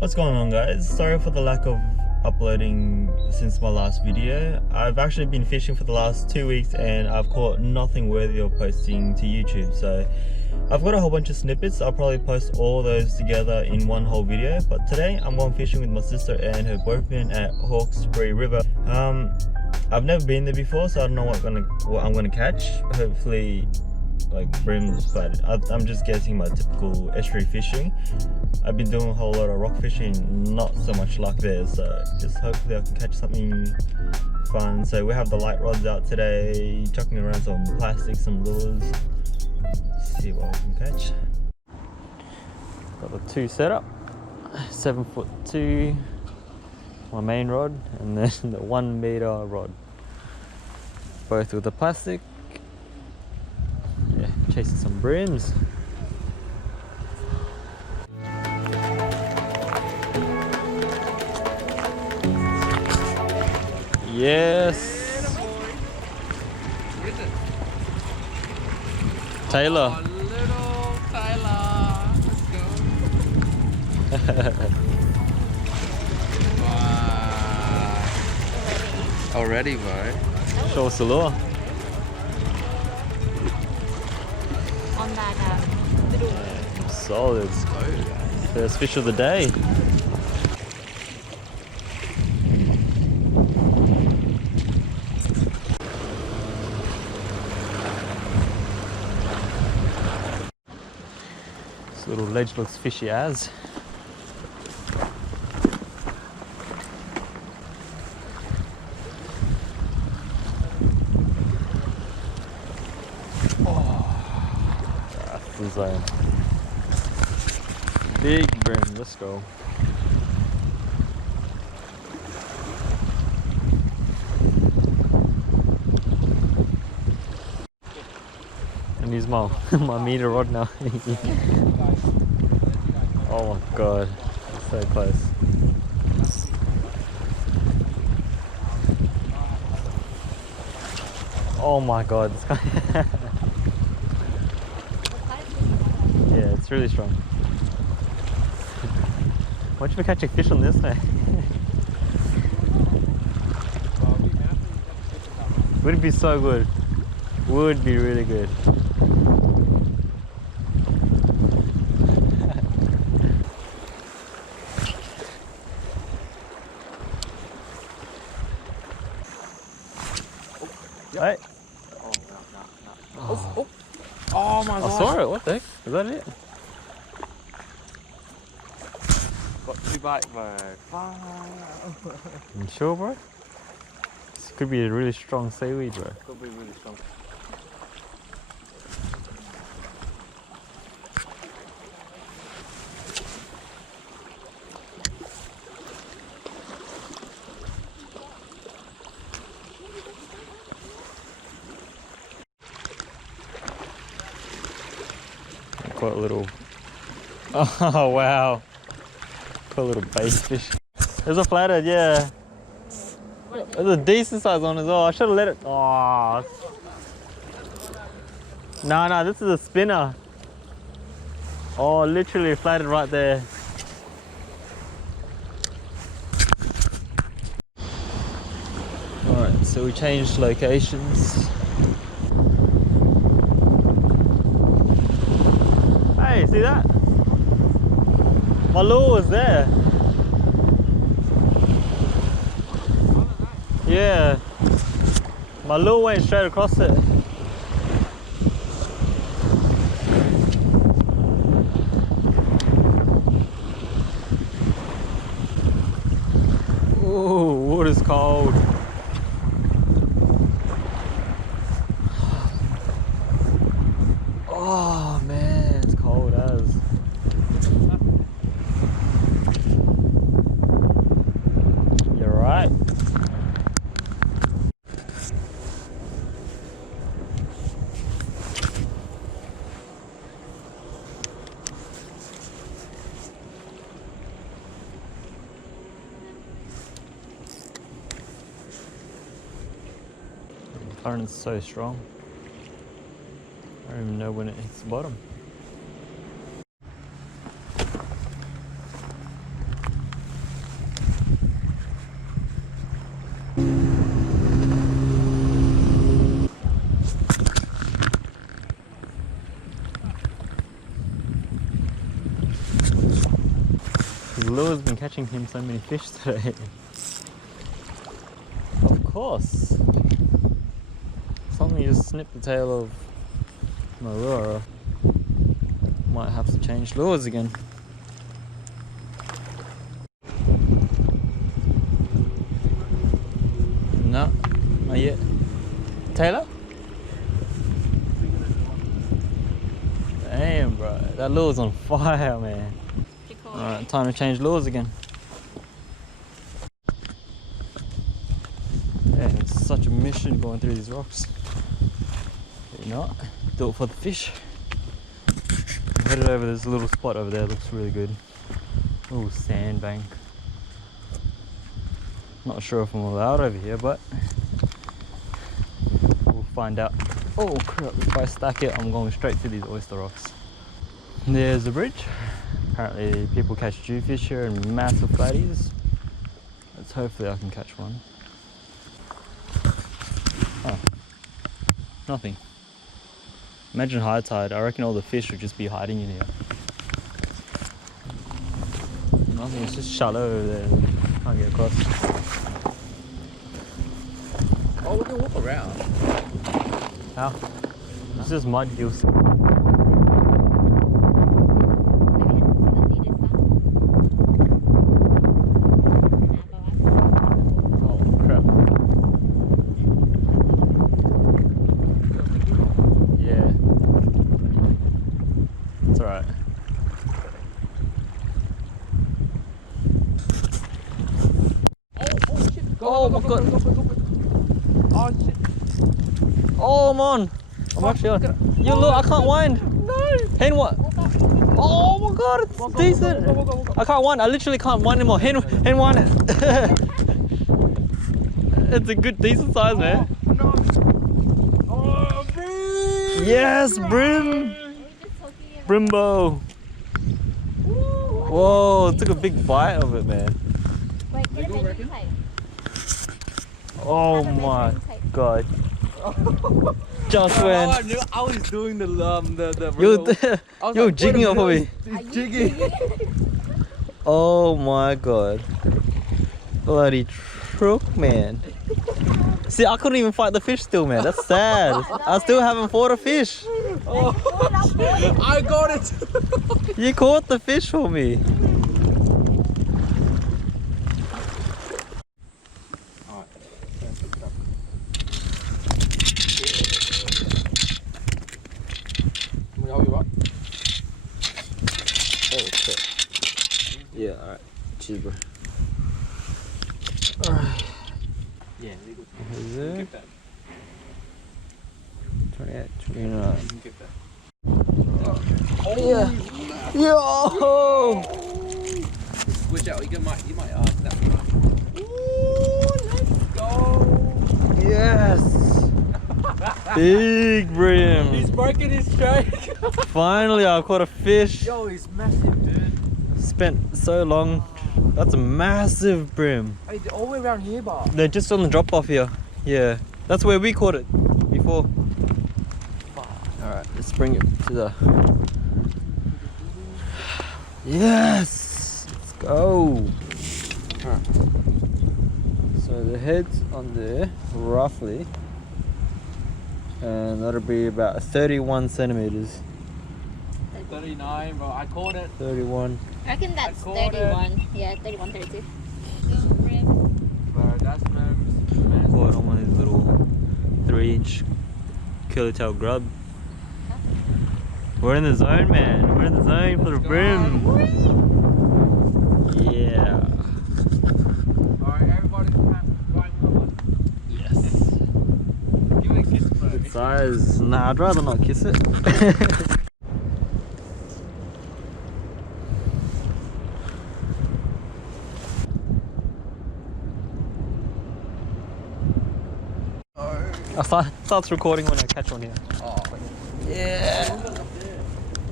What's going on, guys? Sorry for the lack of uploading since my last video. I've actually been fishing for the last 2 weeks and I've caught nothing worthy of posting to YouTube, so I've got a whole bunch of snippets. I'll probably post all those together in one whole video, but today I'm going fishing with my sister and her boyfriend at Hawksbury River. I've never been there before, so I don't know what I'm gonna catch. Hopefully like breams, but I'm just guessing my typical estuary fishing. I've been doing a whole lot of rock fishing, not so much luck there, so just hopefully I can catch something fun. So we have the light rods out today, chucking around some plastic, some lures. Let's see what we can catch. Got the two setup, 7'2", my main rod, and then the 1 meter rod, both with the plastic. Yeah, chasing some breams. Yes. Taylor. Oh, little Tyler. Let's go. Wow. Already, bro. Show us the lure. On that little. Solid. First fish of the day. This little ledge looks fishy as. That's the zone. Big bream, let's go. And use my meter rod now. Oh my god, that's so close. Oh my god, this guy. Yeah, it's really strong. Watch me catch a fish on this day. Would be so good. Would be really good. Hey. Oh my god. I saw it, what the heck? Is that it? Got 2 bites, bro. You sure, bro? This could be a really strong seaweed, bro. Could be really strong. Caught a little. Oh wow! Caught a little bass fish. There's a flathead, yeah. There's a decent size one as well. I should have let it. Oh. No, this is a spinner. Oh, literally flathead right there. Alright, so we changed locations. Hey, see that? My lure was there. Yeah. My lure went straight across it. Ooh, water's cold. Oh man, it's cold as. You're right. The current is so strong. I don't even know when it hits the bottom. lure's been catching him so many fish today. Of course. Something just snipped the tail of my lure. Might have to change lures again. No, not yet. Taylor? Damn, bro. That lure's on fire, man. Alright, time to change lures again. Yeah, it's such a mission going through these rocks. But you know what? Do it for the fish. I'm headed over this little spot over there, looks really good. Little sandbank. Not sure if I'm allowed over here, but we'll find out. Oh crap, if I stack it, I'm going straight to these oyster rocks. There's the bridge. Apparently people catch jewfish here and massive flatties. Let's hopefully I can catch one. Oh, nothing. Imagine high tide, I reckon all the fish would just be hiding in here. Nothing, it's just shallow over there. Can't get across. Oh, we can walk around. How? It's just mud gills. Oh my god! Oh shit! Oh man! I'm actually on. Yo, look, I can't wind. No! Hen what? Oh my god, it's decent. I can't wind. I literally can't wind anymore. Hen wind it. It's a good, decent size, man. No! Oh, bream! Yes, bream! Brimbo! Whoa, took a big bite of it, man. Wait, get a measuring tape. Oh my god. Just Oh, went. I knew I was doing the You're jigging off of me. He's jigging. Oh my god. Bloody truck, man. See, I couldn't even fight the fish still, man. That's sad. I still haven't fought a fish. Oh, I got it. You caught the fish for me. Yeah, alright. Cheers, bro. Alright. Yeah, legal. Is it? Get that. 28, 29. You can get that. Yeah. Yo! Switch out. You might snap. Ooh, let's go. Yes! Big bream. He's breaking his strike. Finally, I caught a fish. Yo, he's massive, dude. Spent so long. That's a massive bream. Hey, they're all the way around here, bar. They're just on the drop off here. Yeah, that's where we caught it before. Alright, let's bring it to the... Yes! Let's go! Alright. So the head's on there, roughly. And that'll be about 31 centimeters. 39, bro. I caught it. 31. I reckon that's I caught 31. Yeah, 31, 32. Bro, that's man. Caught on one of these little 3-inch killer tail grub. We're in the zone, man. We're in the zone for the bream. Yeah. Alright, everybody's right now. Yes. Give it a kiss, bro. Good size. Nah, I'd rather not kiss it. Starts recording when I catch one here. Oh, Yeah.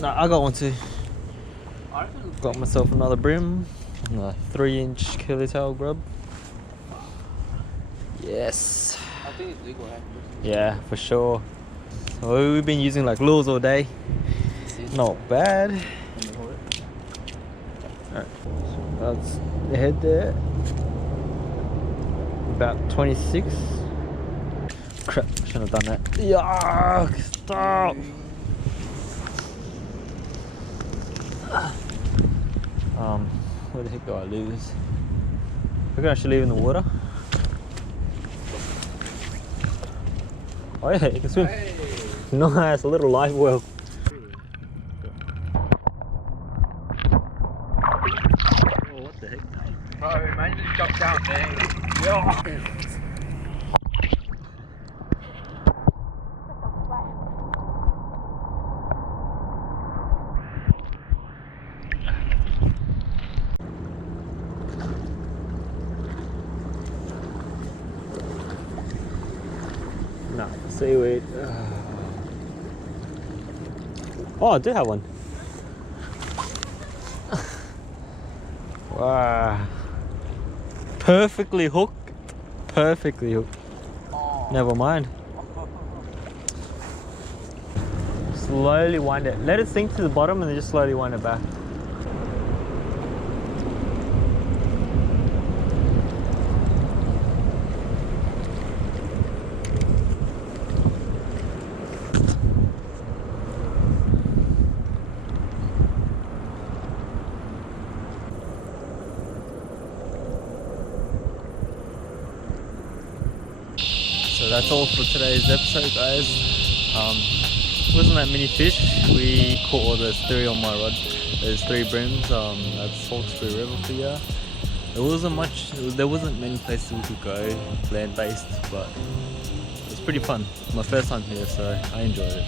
Nah, I got one too. Got myself another bream. A 3-inch killer tail grub. Yes. I think it's legal, right? Yeah, for sure. So we've been using like lures all day. Not bad. Alright, so that's the head there. About 26. Crap, shouldn't have done that. Yuck! Stop! Where the heck do I leave this? I can actually leave it in the water. Oh yeah, you can swim. Hey. Nice, a little live well. Oh, what the heck? Oh man, you just jumped down there. Yeah. No, seaweed. Oh, I do have one. Wow. Perfectly hooked. Perfectly hooked. Oh. Never mind. Slowly wind it. Let it sink to the bottom and then just slowly wind it back. So that's all for today's episode, guys. Wasn't that many fish. We caught all those 3 on my rod. There's 3 breams. That's Hawksbury River for you. There wasn't much. There wasn't many places we could go land-based, but it was pretty fun. My first time here, so I enjoyed it.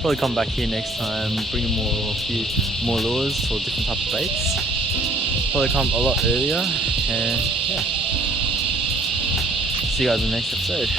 Probably come back here next time, bring a few more lures or different type of baits. Probably come a lot earlier, and yeah. See you guys in the next episode.